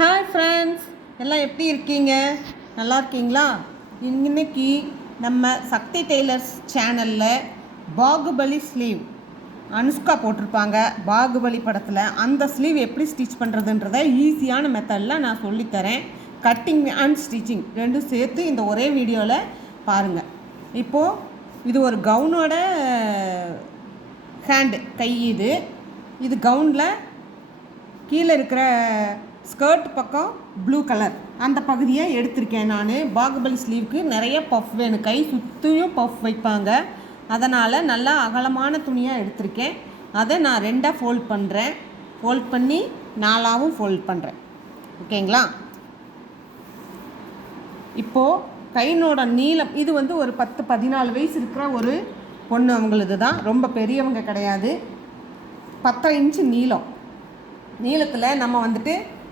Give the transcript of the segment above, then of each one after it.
Hi friends, எல்லாம் எப்படி இருக்கீங்க? நல்லா இருக்கீங்களா? இன்னைக்கு நம்ம சக்தி டெய்லர்ஸ் சேனலில் பாகுபலி ஸ்லீவ் அனுஷ்கா போட்டிருப்பாங்க பாகுபலி படத்தில். அந்த ஸ்லீவ் எப்படி ஸ்டிச் பண்ணுறதுன்றதை ஈஸியான மெத்தடில் நான் சொல்லித்தரேன். கட்டிங் அண்ட் ஸ்டிச்சிங் ரெண்டும் சேர்த்து இந்த ஒரே வீடியோவில் பாருங்கள். இப்போது இது ஒரு கவுனோட ஹேண்டு கை. இது கவுனில் கீழே இருக்கிற ஸ்கர்ட் பக்கம் ப்ளூ கலர் அந்த பகுதியை எடுத்திருக்கேன். நான் பாகுபலி ஸ்லீவுக்கு நிறைய பஃப் வேணும், கை சுற்றியும் பஃப் வைப்பாங்க. அதனால் நல்லா அகலமான துணியாக எடுத்திருக்கேன். அதை நான் 2ஆக ஃபோல்ட் பண்ணுறேன். ஃபோல்ட் பண்ணி 4ஆகவும் ஃபோல்ட் பண்ணுறேன். ஓகேங்களா? இப்போது கையினோட நீளம் இது ஒரு 10-14 வயசு இருக்கிற ஒரு பொண்ணு, அவங்களது தான், ரொம்ப பெரியவங்க கிடையாது. 10 இன்ச்சு நீளத்தில் நம்ம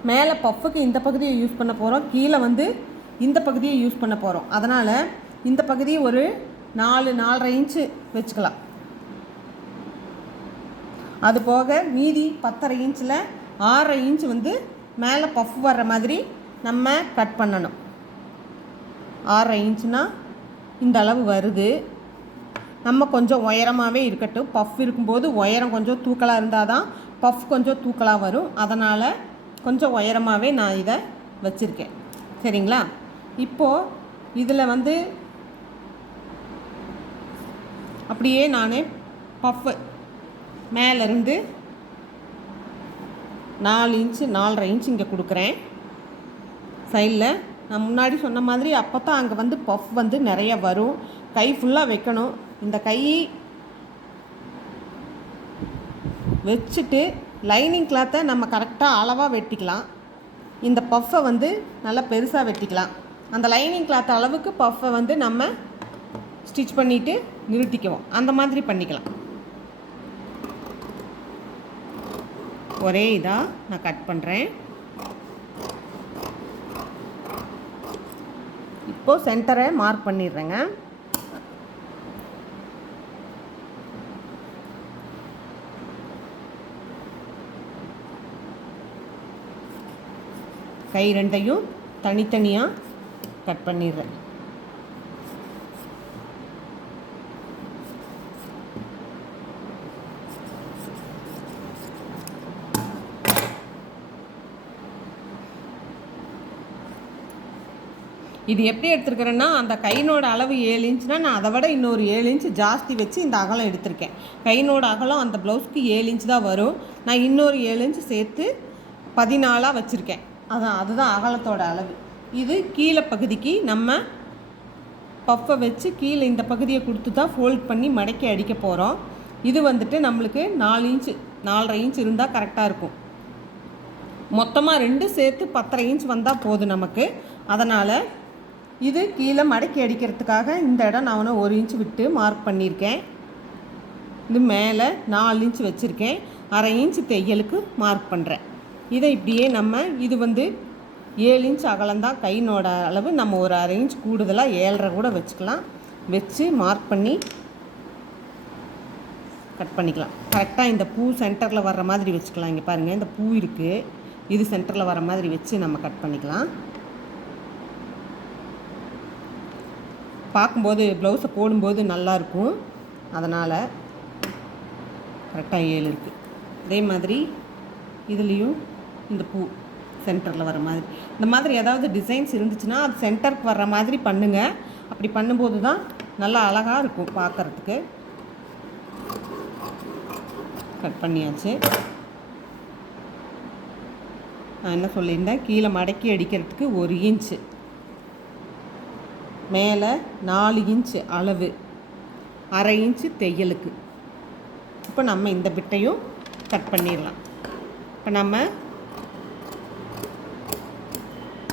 மேலே பஃப்புக்கு இந்த பகுதியை யூஸ் பண்ண போகிறோம், கீழே இந்த பகுதியை யூஸ் பண்ண போகிறோம். அதனால் இந்த பகுதியை ஒரு 4-4.5 இன்ச்சு வச்சுக்கலாம். அது போக மீதி 10.5 இன்ச்சில் 6.5 இன்ச்சு மேலே பஃப் வர்ற மாதிரி நம்ம கட் பண்ணணும். 6.5 இன்ச்சுனா இந்த அளவு வருது. நம்ம கொஞ்சம் உயரமாகவே இருக்கட்டும். பஃப் இருக்கும்போது உயரம் கொஞ்சம் தூக்கலாக இருந்தால் தான் பஃப் கொஞ்சம் தூக்கலாக வரும். அதனால் கொஞ்சம் உயரமாகவே நான் இதை வச்சுருக்கேன். சரிங்களா? இப்போது இதில் அப்படியே நான் பஃப்பு மேலேருந்து 4 இன்ச்சு 4.5 இன்ச்சு இங்கே கொடுக்குறேன் சைடில். நான் முன்னாடி சொன்ன மாதிரி அப்போ தான் அங்கே பஃப் நிறைய வரும். கை ஃபுல்லாக வைக்கணும். இந்த கை வச்சுட்டு லைனிங் கிளாத்தை நம்ம கரெக்டாக அளவாக வெட்டிக்கலாம். இந்த பஃப்பை நல்லா பெருசாக வெட்டிக்கலாம். அந்த லைனிங் கிளாத் அளவுக்கு பஃப்பை நம்ம ஸ்டிச் பண்ணிவிட்டு நிறுத்திக்குவோம். அந்த மாதிரி பண்ணிக்கலாம். ஒரே இதாக நான் கட் பண்ணுறேன். இப்போது சென்டரை மார்க் பண்ணிடுறேங்க. கை ரெண்டையும் தனித்தனியாக கட் பண்ணிடுறேன். இது எப்படி எடுத்துருக்கிறேன்னா, அந்த கையினோட அளவு 7 இன்ச்சுனா நான் அதை விட இன்னொரு 7 இன்ச்சு ஜாஸ்தி வச்சு இந்த அகலம் எடுத்திருக்கேன். கையினோட அகலம் அந்த ப்ளவுஸ்க்கு 7 இன்ச்சு தான் வரும். நான் இன்னொரு 7 இன்ச்சு சேர்த்து 14ஆக வச்சுருக்கேன். அதுதான் அகலத்தோட அளவு. இது கீழே பகுதிக்கு நம்ம பஃப்பை வச்சு கீழே இந்த பகுதியை கொடுத்து தான் ஃபோல்ட் பண்ணி மடக்கி அடிக்க போகிறோம். இது நம்மளுக்கு 4 இன்ச்சு 4.5 இன்ச்சு இருந்தால் கரெக்டாக இருக்கும். மொத்தமாக 2 சேர்த்து 10.5 இன்ச் வந்தால் போதும் நமக்கு. அதனால் இது கீழே மடக்கி அடிக்கிறதுக்காக இந்த இடம் நான் 1 இன்ச்சு விட்டு மார்க் பண்ணியிருக்கேன். இது மேலே 4 இன்ச்சு வச்சுருக்கேன். 1/2 இன்ச்சு தையலுக்கு மார்க் பண்ணுறேன். இதை இப்படியே நம்ம இது 7 இன்ச் அகலந்தான் கையினோட அளவு. நம்ம ஒரு 1/2 இன்ச் கூடுதலாக 7.5 கூட வச்சுக்கலாம். வச்சு மார்க் பண்ணி கட் பண்ணிக்கலாம். கரெக்டாக இந்த பூ சென்டரில் வர்ற மாதிரி வச்சுக்கலாம். இங்கே பாருங்கள், இந்த பூ இருக்குது, இது சென்டரில் வர மாதிரி வச்சு நம்ம கட் பண்ணிக்கலாம். பார்க்கும்போது ப்ளவுஸை போடும்போது நல்லாயிருக்கும். அதனால் கரெக்டாக 7 இருக்குது. அதே மாதிரி இதுலேயும் இந்த பூ சென்டரில் வர மாதிரி, இந்த மாதிரி ஏதாவது டிசைன்ஸ் இருந்துச்சுன்னா அது சென்டருக்கு வர்ற மாதிரி பண்ணுங்கள். அப்படி பண்ணும்போது தான் நல்லா அழகாக இருக்கும் பார்க்குறதுக்கு. கட் பண்ணியாச்சு. நான் என்ன சொல்லியிருந்தேன், கீழே மடக்கி அடிக்கிறதுக்கு 1 இன்ச்சு, மேலே 4 இன்ச்சு அளவு, 1/2 இன்ச்சு தையலுக்கு. இப்போ நம்ம இந்த பிட்டையும் கட் பண்ணிடலாம். இப்போ நம்ம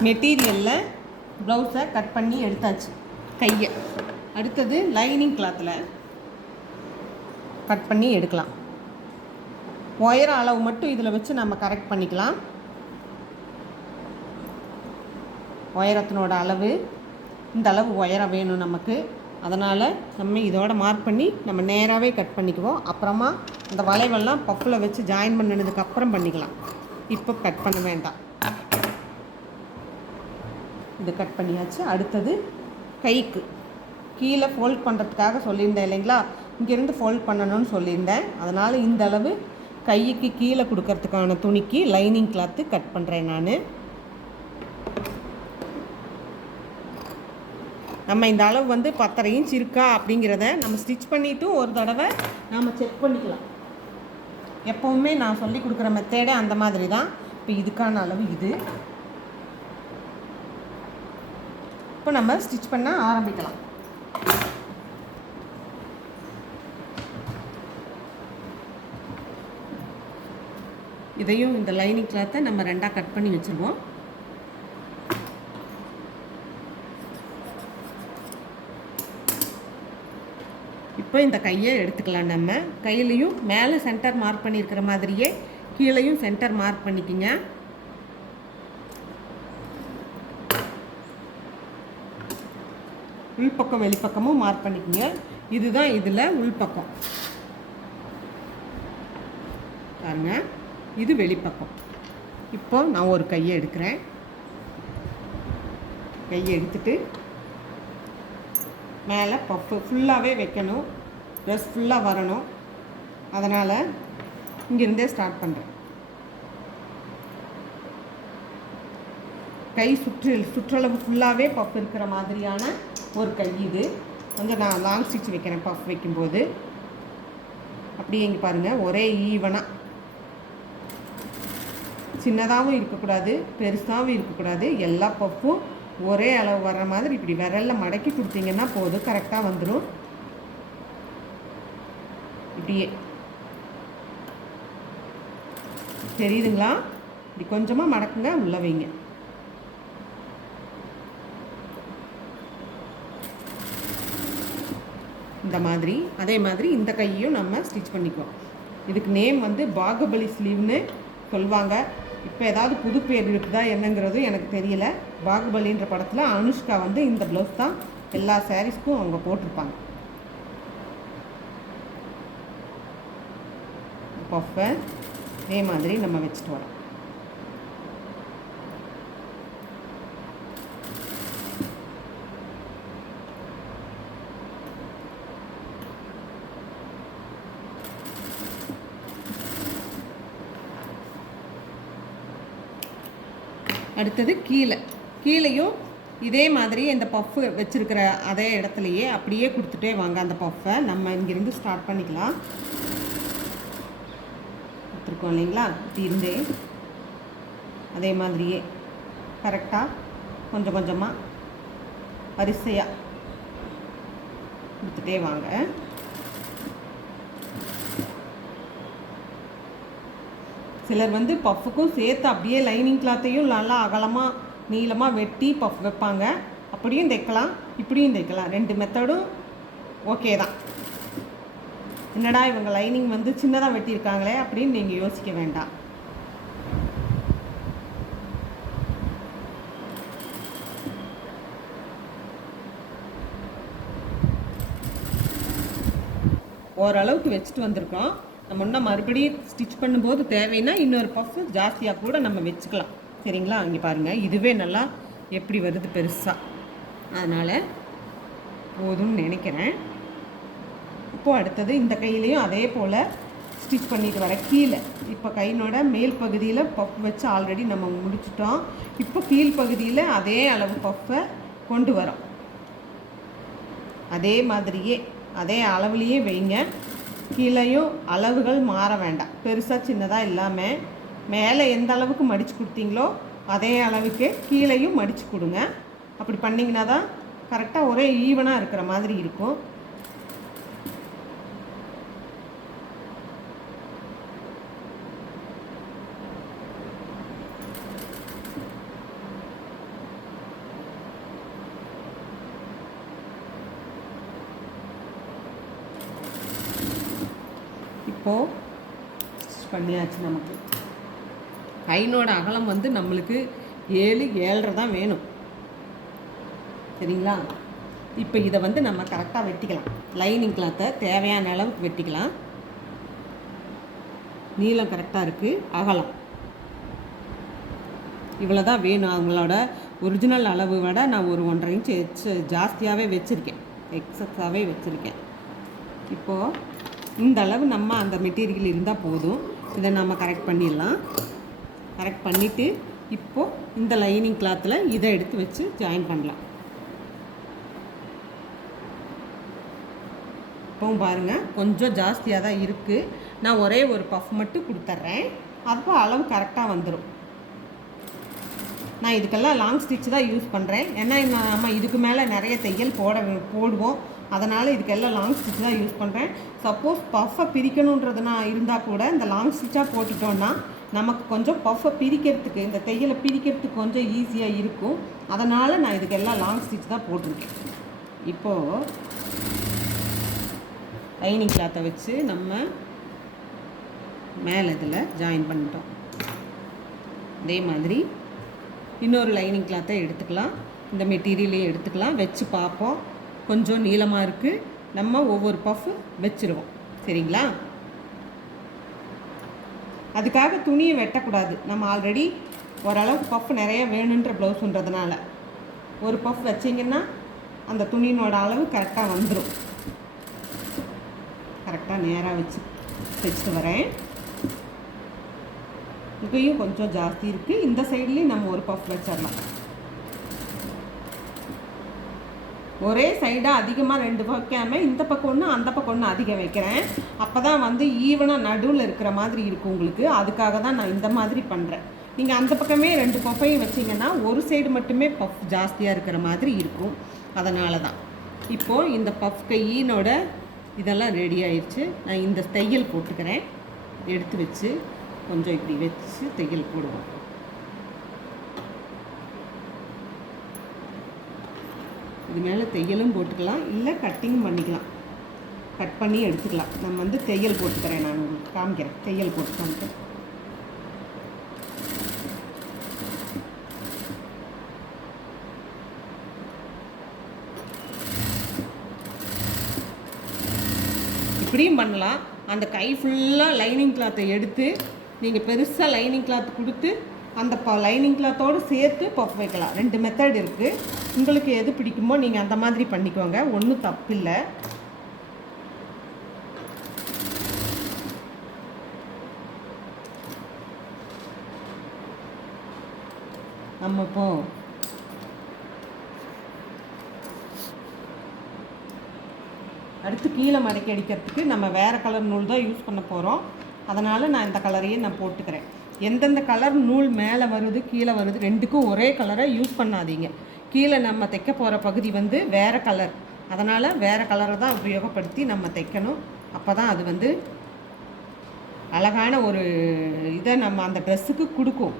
மெட்டீரியலில் ப்ளவுஸை கட் பண்ணி எடுத்தாச்சு கையை. அடுத்தது லைனிங் கிளாத்தில் கட் பண்ணி எடுக்கலாம். ஒயர அளவு மட்டும் இதில் வச்சு நம்ம கரெக்ட் பண்ணிக்கலாம். ஒயரத்தினோட அளவு இந்த அளவு ஒயரம் வேணும் நமக்கு. அதனால் நம்ம இதோட மார்க் பண்ணி நம்ம நேராகவே கட் பண்ணிக்குவோம். அப்புறமா இந்த வளைவெல்லாம் பஃப்பில் வச்சு ஜாயின் பண்ணினதுக்கப்புறம் பண்ணிக்கலாம். இப்போ கட் பண்ண வேண்டாம். இது கட் பண்ணியாச்சு. அடுத்தது கைக்கு கீழே ஃபோல்ட் பண்ணுறதுக்காக சொல்லியிருந்தேன் இல்லைங்களா, இங்கேருந்து ஃபோல்ட் பண்ணணும்னு சொல்லியிருந்தேன். அதனால் இந்த அளவு கைக்கு கீழே கொடுக்கறதுக்கான துணிக்கு லைனிங் கிளாத்து கட் பண்ணுறேன் நான். நம்ம இந்த அளவு வந்து 10.5 இன்ச் இருக்கா அப்படிங்கிறத நம்ம ஸ்டிச் பண்ணிவிட்டும் ஒரு தடவை நாம் செக் பண்ணிக்கலாம். எப்போவுமே நான் சொல்லி கொடுக்குற மெத்தேடே அந்த மாதிரி தான். இப்போ இதுக்கான அளவு இது. இப்போ நம்ம ஸ்டிச் பண்ண ஆரம்பிக்கலாம். இதையும் இந்த லைனிங் கிளாத்தை நம்ம 2ஆக கட் பண்ணி வச்சுருவோம். இப்போ இந்த கையை எடுத்துக்கலாம். நம்ம கையிலையும் மேலே சென்டர் மார்க் பண்ணியிருக்கிற மாதிரியே கீழேயும் சென்டர் மார்க் பண்ணிக்கிங்க. உள்பக்கம் வெளிப்பக்கமும் மார்க் பண்ணிக்கோங்க. இதுதான் இதில் உள்பக்கம் பாருங்க, இது வெளிப்பக்கம். இப்போ நான் ஒரு கையை எடுக்கிறேன். கையை எடுத்துட்டு மேலே பஃப்பு ஃபுல்லாகவே வைக்கணும், ட்ரெஸ் ஃபுல்லாக வரணும். அதனால் இங்கிருந்தே ஸ்டார்ட் பண்ணுறேன். கை சுற்றளவு ஃபுல்லாகவே பஃப் இருக்கிற மாதிரியான ஒரு கை இது. கொஞ்சம் நான் லாங் ஸ்டிச் வைக்கிறேன் பஃப் வைக்கும்போது. அப்படியே இங்கே பாருங்கள், ஒரே ஈவனாக, சின்னதாகவும் இருக்கக்கூடாது பெருசாகவும் இருக்கக்கூடாது. எல்லா பஃப்பும் ஒரே அளவு வர்ற மாதிரி இப்படி விரலில் மடக்கி கொடுத்தீங்கன்னா போதும், கரெக்டாக வந்துடும். இப்படியே தெரியுதுங்களா? இப்படி கொஞ்சமாக மடக்குங்க, உள்ள வைங்க. இந்த மாதிரி அதே மாதிரி இந்த கையையும் நம்ம ஸ்டிச் பண்ணிக்குவோம். இதுக்கு நேம் வந்து பாகுபலி ஸ்லீவ்னு சொல்லுவாங்க. இப்போ ஏதாவது புது பேர் இருக்குதா என்னங்கிறது எனக்கு தெரியல. பாகுபலின்ற படத்தில் அனுஷ்கா வந்து இந்த ப்ளவுஸ் தான் எல்லா சாரீஸ்க்கும் அவங்க போட்டிருப்பாங்க. பஃப்பை இதே மாதிரி நம்ம வச்சுட்டு வரோம். அடுத்தது கீழேயும் இதே மாதிரி இந்த பஃப்பு வச்சுருக்கிற அதே இடத்துலையே அப்படியே கொடுத்துட்டே வாங்க. அந்த பஃப்பை நம்ம இங்கேருந்து ஸ்டார்ட் பண்ணிக்கலாம். கொடுத்துருக்கோம் இல்லைங்களா, இப்படி இருந்தே அதே மாதிரியே கரெக்டாக கொஞ்சம் கொஞ்சமாக வரிசையாக கொடுத்துட்டே வாங்க. சிலர் வந்து பஃப்புக்கும் சேர்த்து அப்படியே லைனிங் கிளாத்தையும் நல்லா அகலமாக நீளமாக வெட்டி பஃப் வைப்பாங்க. அப்படியும் தைக்கலாம், இப்படியும் தைக்கலாம். 2 மெத்தடும் ஓகே தான். என்னடா இவங்க லைனிங் வந்து சின்னதாக வெட்டியிருக்காங்களே அப்படின்னு நீங்கள் யோசிக்க வேண்டாம். ஓரளவுக்கு வச்சுட்டு வந்திருக்கோம். நம்ம இன்னும் மறுபடியும் ஸ்டிச் பண்ணும்போது தேவைன்னா இன்னொரு பஃப் ஜாஸ்தியாக கூட நம்ம வச்சுக்கலாம். சரிங்களா? அங்கே பாருங்கள், இதுவே நல்லா எப்படி வருது பெருசாக. அதனால் போதும்னு நினைக்கிறேன். இப்போது அடுத்தது இந்த கையிலையும் அதே போல் ஸ்டிச் பண்ணிட்டு வர கீழே. இப்போ கையினோட மேல் பகுதியில் பஃப் வச்சு ஆல்ரெடி நம்ம முடிச்சிட்டோம். இப்போ கீழ் பகுதியில் அதே அளவு பஃப்பை கொண்டு வரோம். அதே மாதிரியே அதே அளவுலேயே வைங்க. கீழேயும் அளவுகள் மாற வேண்டாம், பெருசாக சின்னதாக இல்லாமல் மேலே எந்த அளவுக்கு மடித்து கொடுத்தீங்களோ அதே அளவுக்கு கீழேயும் மடித்து கொடுங்க. அப்படி பண்ணிங்கன்னா தான் கரெக்டாக ஒரே ஈவனாக இருக்கிற மாதிரி இருக்கும். இப்போது ஸ்டிச் பண்ணியாச்சு. நமக்கு கைனோட அகலம் வந்து நம்மளுக்கு 7, 7.5 தான் வேணும். சரிங்களா? இப்போ இதை வந்து நம்ம கரெக்டாக வெட்டிக்கலாம். லைனிங் கிளாத்தை தேவையான அளவுக்கு வெட்டிக்கலாம். நீளம் கரெக்டாக இருக்குது, அகலம் இவ்வளோ தான் வேணும். அவங்களோட ஒரிஜினல் அளவு விட நான் ஒரு 1.5 இன்ச் ஜாஸ்தியாகவே வச்சுருக்கேன், எக்ஸஸாகவே வச்சுருக்கேன். இப்போது இந்த அளவு நம்ம அந்த மெட்டீரியல் இருந்தால் போதும். இதை நம்ம கரெக்ட் பண்ணிடலாம். கரெக்ட் பண்ணிவிட்டு இப்போது இந்த லைனிங் கிளாத்தில் இதை எடுத்து வச்சு ஜாயின் பண்ணலாம். இப்போவும் பாருங்கள் கொஞ்சம் ஜாஸ்தியாக தான் இருக்குது. நான் ஒரே ஒரு பஃப் மட்டும் கொடுத்துட்றேன், அப்போ அளவு கரெக்டாக வந்துடும். நான் இதுக்கெல்லாம் லாங் ஸ்டிச் தான் யூஸ் பண்ணுறேன். ஏன்னா நம்ம இதுக்கு மேலே நிறைய தையல் போடுவோம். அதனால் இதுக்கெல்லாம் லாங் ஸ்டிச் தான் யூஸ் பண்ணுறேன். சப்போஸ் பஃப்பை பிரிக்கணுன்றதுனா இருந்தால் கூட இந்த லாங் ஸ்டிச்சாக போட்டுட்டோன்னா நமக்கு கொஞ்சம் பஃப்பை பிரிக்கிறதுக்கு, இந்த தையலை பிரிக்கிறதுக்கு கொஞ்சம் ஈஸியாக இருக்கும். அதனால் நான் இதுக்கெல்லாம் லாங் ஸ்டிச் தான் போட்டிருக்கேன். இப்போது லைனிங் கிளாத்தை வச்சு நம்ம மேலே இதில் ஜாயின் பண்ணிட்டோம். அதே மாதிரி இன்னொரு லைனிங் கிளாத்தை எடுத்துக்கலாம், இந்த மெட்டீரியலையும் எடுத்துக்கலாம், வச்சு பார்ப்போம். கொஞ்சம் நீளமாக இருக்குது, நம்ம ஒவ்வொரு பஃப் வச்சுருவோம். சரிங்களா? அதுக்காக துணியை வெட்டக்கூடாது. நம்ம ஆல்ரெடி ஓரளவுக்கு பஃப் நிறைய வேணுன்ற ப்ளவுஸுன்றதுனால ஒரு பஃப் வச்சிங்கன்னா அந்த துணியினோட அளவு கரெக்டாக வந்துடும். கரெக்டாக நேராக வச்சு தைச்சிட்டு வரேன். இங்கேயும் கொஞ்சம் ஜாஸ்தி இருக்குது, இந்த சைட்லேயும் நம்ம ஒரு பஃப் வச்சிடலாம். ஒரே சைடாக அதிகமாக 2 வைக்காமல் இந்த பக்கம் ஒன்று அந்த பக்கம் ஒன்று அதிகம் வைக்கிறேன். அப்போ தான் வந்து ஈவனாக நடுவில் இருக்கிற மாதிரி இருக்கும் உங்களுக்கு. அதுக்காக தான் நான் இந்த மாதிரி பண்ணுறேன். நீங்கள் அந்த பக்கமே 2 பஃப்பையும் வச்சிங்கன்னா ஒரு சைடு மட்டுமே பஃப் ஜாஸ்தியாக இருக்கிற மாதிரி இருக்கும். அதனால தான் இப்போது இந்த பஃப் கையினோட இதெல்லாம் ரெடி ஆயிடுச்சு. நான் இந்த தையல் போட்டுக்கிறேன், எடுத்து வச்சு கொஞ்சம் இப்படி வச்சு தையல் போடுவோம். இது மேலே தையலும் போட்டுக்கலாம், இல்லை கட்டிங் பண்ணிக்கலாம். கட் பண்ணி எடுத்துக்கலாம். நம்ம வந்து தையல் போட்டுக்கிறேன், நான் உங்களுக்கு காமிக்கிறேன். தையல் போட்டு காமிக்கிறேன். இப்படியும் பண்ணலாம். அந்த கை ஃபுல்லாக லைனிங் கிளாத்தை எடுத்து நீங்கள் பெருசாக லைனிங் கிளாத் கொடுத்து அந்த லைனிங் கிளாத்தோடு சேர்த்து பஃப் வைக்கலாம். 2 மெத்தட் இருக்குது. உங்களுக்கு எது பிடிக்குமோ நீங்கள் அந்த மாதிரி பண்ணிக்கோங்க, ஒன்றும் தப்பு இல்லை. நம்ம இப்போ அடுத்து கீழே மடக்கி அடிக்கிறதுக்கு நம்ம வேறு கலர் நூல் தான் யூஸ் பண்ண போகிறோம். அதனால் நான் இந்த கலரையே நான் போட்டுக்கிறேன். எந்தெந்த கலர் நூல் மேலே வருது கீழே வருது ரெண்டுக்கும் ஒரே கலரை யூஸ் பண்ணாதீங்க. கீழே நம்ம தைக்க போகிற பகுதி வந்து வேறு கலர், அதனால் வேறு கலரை தான் உபயோகப்படுத்தி நம்ம தைக்கணும். அப்போ தான் அது வந்து அழகான ஒரு இதை நம்ம அந்த ட்ரெஸ்ஸுக்கு கொடுக்கும்.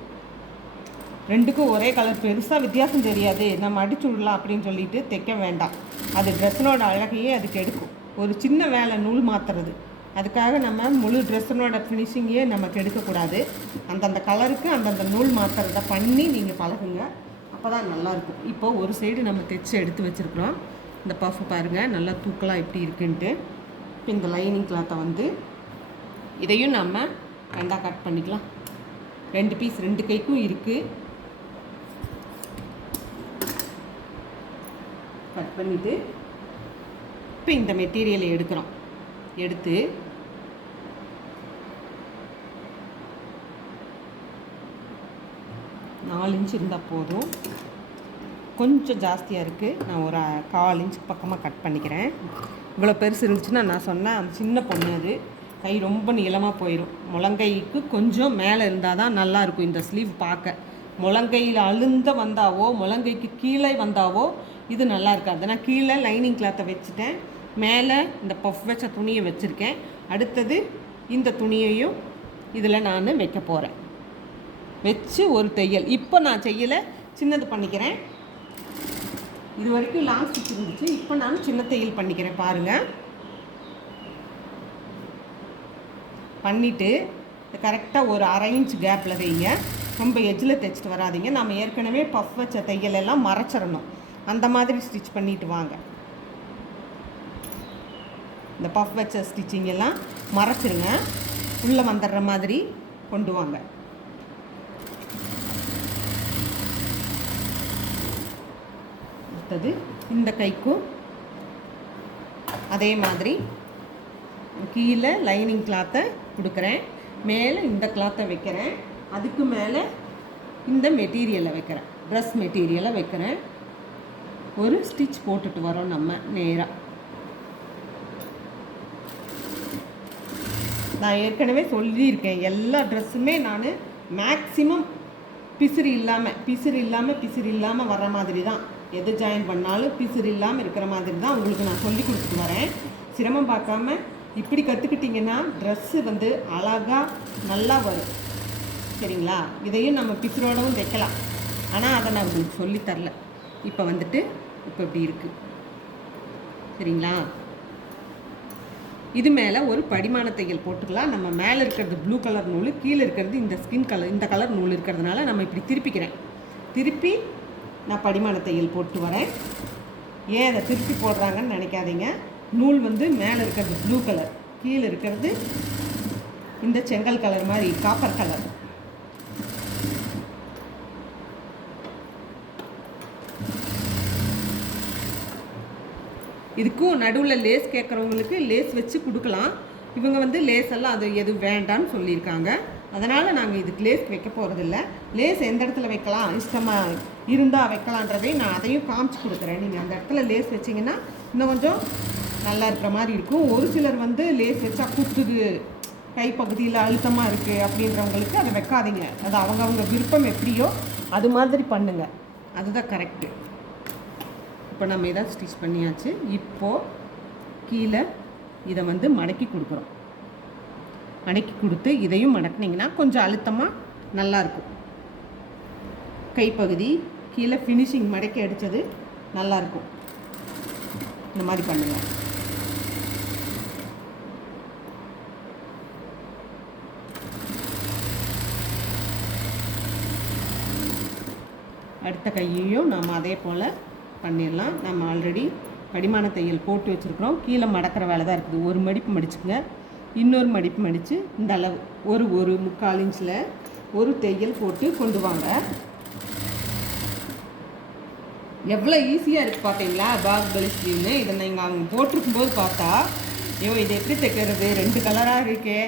ரெண்டுக்கும் ஒரே கலர் பெருசாக வித்தியாசம் தெரியாது, நம்ம அடிச்சு விடலாம் அப்படின்னு சொல்லிட்டு தைக்க வேண்டாம். அது ட்ரெஸ்ஸனோட அழகையே அதுக்கு எடுக்கும். ஒரு சின்ன வேலை நூல் மாற்றுறது, அதுக்காக நம்ம முழு ட்ரெஸ்ஸனோட ஃபினிஷிங்கே நமக்கு எடுக்கக்கூடாது. அந்தந்த கலருக்கு அந்தந்த நூல் மாற்றுறத பண்ணி நீங்கள் பழகுங்க, அப்போ தான் நல்லாயிருக்கும். இப்போது ஒரு சைடு நம்ம தைச்சி எடுத்து வச்சுருக்குறோம். இந்த பஃப் பாருங்கள் நல்லா தூக்கலாம் எப்படி இருக்குன்ட்டு. இப்போ இந்த லைனிங் கிளாத்தை வந்து இதையும் நம்ம 2ஆக கட் பண்ணிக்கலாம். 2 பீஸ் 2 கைக்கும் இருக்குது. கட் பண்ணிவிட்டு இப்போ இந்த மெட்டீரியலை எடுக்கிறோம். எடுத்து நாலு இன்ச் இருந்தால் போதும். கொஞ்சம் ஜாஸ்தியாக இருக்குது, நான் ஒரு 1/4 இன்ச் பக்கமாக கட் பண்ணிக்கிறேன். இவ்வளோ பெருசு இருந்துச்சுன்னா நான் சொன்னேன் அந்த சின்ன பொண்ணு, அது கை ரொம்ப நீளமாக போயிடும். முழங்கைக்கு கொஞ்சம் மேலே இருந்தால் தான் நல்லாயிருக்கும் இந்த ஸ்லீவ் பார்க்க. முழங்கையில் அழுந்த வந்தாவோ முழங்கைக்கு கீழே வந்தாவோ இது நல்லா இருக்காது. நான் கீழே லைனிங் கிளாத்தை வச்சுட்டேன், மேலே இந்த பஃப் வச்ச துணியை வச்சுருக்கேன். அடுத்தது இந்த துணியையும் இதில் நான் வைக்க போகிறேன். வச்சு ஒரு தையல் இப்போ நான் செய்யலை, சின்னது பண்ணிக்கிறேன். இது வரைக்கும் லாங் ஸ்டிச் இருந்துச்சு, இப்போ நான் சின்ன தையல் பண்ணிக்கிறேன். பாருங்கள், பண்ணிவிட்டு கரெக்டாக ஒரு 1/2 இன்ச் கேப்பில் வைங்க. ரொம்ப எஜ்ஜில் தைச்சிட்டு வராதிங்க. நம்ம ஏற்கனவே பஃப் வச்ச தையல் எல்லாம் மறைச்சிடணும். அந்த மாதிரி ஸ்டிச் பண்ணிட்டு வாங்க. இந்த பஃப் வச்ச ஸ்டிச்சிங் எல்லாம் மறைச்சிருங்க, உள்ளே வந்துடுற மாதிரி கொண்டு வாங்க. அடுத்தது இந்த கைக்கும் அதே மாதிரி கீழே லைனிங் கிளாத்தை கொடுக்குறேன், மேலே இந்த கிளாத்தை வைக்கிறேன், அதுக்கு மேலே இந்த மெட்டீரியலை வைக்கிறேன், ட்ரெஸ் மெட்டீரியலை வைக்கிறேன். ஒரு ஸ்டிச் போட்டுட்டு வரோம் நம்ம நேராக. நான் ஏற்கனவே சொல்லியிருக்கேன், எல்லா ட்ரெஸ்ஸுமே நான் மேக்ஸிமம் பிசிறு இல்லாமல் வர்ற மாதிரி தான், எது ஜாயின் பண்ணாலும் பிசிறு இல்லாமல் இருக்கிற மாதிரி தான் உங்களுக்கு நான் சொல்லி கொடுத்துட்டு வரேன். சிரமம் பார்க்காம இப்படி கற்றுக்கிட்டிங்கன்னா ட்ரெஸ்ஸு வந்து அழகாக நல்லா வரும். சரிங்களா? இதையும் நம்ம பிசிறோடவும் தைக்கலாம், ஆனால் அதை நான் உங்களுக்கு சொல்லித்தரல. இப்போ இப்படி இருக்குது. சரிங்களா? இது மேலே ஒரு படிமான தையல் போட்டுக்கலாம். நம்ம மேலே இருக்கிறது ப்ளூ கலர் நூல், கீழே இருக்கிறது இந்த கலர் நூல் இருக்கிறதுனால நம்ம இப்படி திருப்பி நான் படிமான தையல் போட்டு வரேன். ஏன் அதை திருப்பி போடுறாங்கன்னு நினைக்காதீங்க. நூல் மேலே இருக்கிறது ப்ளூ கலர், கீழே இருக்கிறது இந்த செங்கல் கலர் மாதிரி காப்பர் கலர். இதுக்கும் நடுவில் லேஸ் கேட்குறவங்களுக்கு லேஸ் வச்சு கொடுக்கலாம். இவங்க லேஸ் எல்லாம் அது எதுவும் வேண்டான்னு சொல்லியிருக்காங்க. அதனால் நாங்கள் இதுக்கு லேஸ் வைக்க போகிறதில்ல. லேஸ் எந்த இடத்துல வைக்கலாம், இஷ்டமாக இருந்தால் வைக்கலான்றதை நான் அதையும் காமிச்சு கொடுக்குறேன். நீங்கள் அந்த இடத்துல லேஸ் வச்சிங்கன்னா இன்னும் கொஞ்சம் நல்லா இருக்கிற மாதிரி இருக்கும். ஒரு சிலர் லேஸ் வச்சா குத்துது, கைப்பகுதியில் அழுத்தமாக இருக்குது அப்படின்றவங்களுக்கு அதை வைக்காதீங்க. அது அவங்க விருப்பம் எப்படியோ அது மாதிரி பண்ணுங்கள், அதுதான் கரெக்டு. இப்போ நம்ம இதை ஸ்டிச் பண்ணியாச்சு. இப்போது கீழே இதை மடக்கி கொடுக்குறோம். மடக்கி கொடுத்து இதையும் மடக்குனிங்கன்னா கொஞ்சம் அழுத்தமாக நல்லாயிருக்கும். கைப்பகுதி கீழே ஃபினிஷிங் மடக்கி அடித்தது நல்லாயிருக்கும். இந்த மாதிரி பண்ணுங்கள். அடுத்த கையையும் நாம் அதே போல் பண்ணிடலாம். நம்ம ஆல்ரெடி படிமான தையல் போட்டு வச்சுருக்குறோம். கீழே மடக்கிற வேலை தான் இருக்குது. ஒரு மடிப்பு மடிச்சுங்க, இன்னொரு மடிப்பு மடித்து இந்த அளவு ஒரு 3/4 இன்ச்சில் ஒரு தையல் போட்டு கொண்டு வாங்க. எவ்வளோ ஈஸியாக இருக்குது பார்த்தீங்களா பாகுபலி ஸ்லீவ்னு. இதை நீங்கள் அவங்க போட்டிருக்கும்போது பார்த்தா இதை எப்படி தைக்கிறது, 2 கலராக இருக்கே,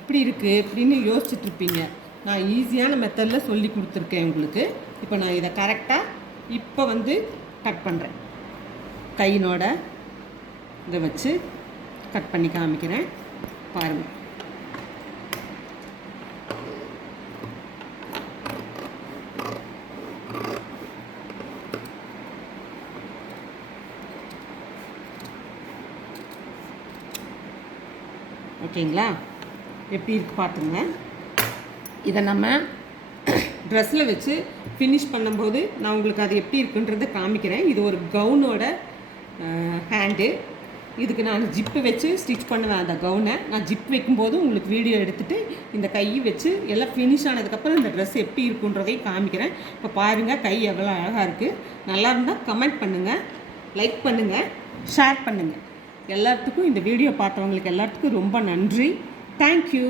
எப்படி இருக்குது அப்படின்னு யோசிச்சுட்ருப்பீங்க. நான் ஈஸியான மெத்தடில் சொல்லி கொடுத்துருக்கேன் உங்களுக்கு. இப்போ நான் இதை கரெக்டாக இப்போ கட் பண்ணுறேன். கையினோட இதை வச்சு கட் பண்ணி காமிக்கிறேன் பாருங்கள். ஓகேங்களா? எப்படி இருக்கு பார்த்துங்க. இதை நம்ம ட்ரெஸ்ஸில் வச்சு ஃபினிஷ் பண்ணும்போது நான் உங்களுக்கு அது எப்படி இருக்குன்றதை காமிக்கிறேன். இது ஒரு கவுனோட ஹேண்டு. இதுக்கு நான் ஜிப்பு வச்சு ஸ்டிச் பண்ணுவேன். அந்த கவுனை நான் ஜிப் வைக்கும்போது உங்களுக்கு வீடியோ எடுத்துகிட்டு இந்த கை வச்சு எல்லாம் ஃபினிஷ் ஆனதுக்கப்புறம் இந்த ட்ரெஸ் எப்படி இருக்குன்றதையும் காமிக்கிறேன். இப்போ பாருங்கள் கை எவ்வளோ அழகாக இருக்குது. நல்லா இருந்தால் கமெண்ட் பண்ணுங்கள், லைக் பண்ணுங்கள், ஷேர் பண்ணுங்கள். எல்லாத்துக்கும் இந்த வீடியோ பார்த்தவங்களுக்கு எல்லாத்துக்கும் ரொம்ப நன்றி. தேங்க்யூ.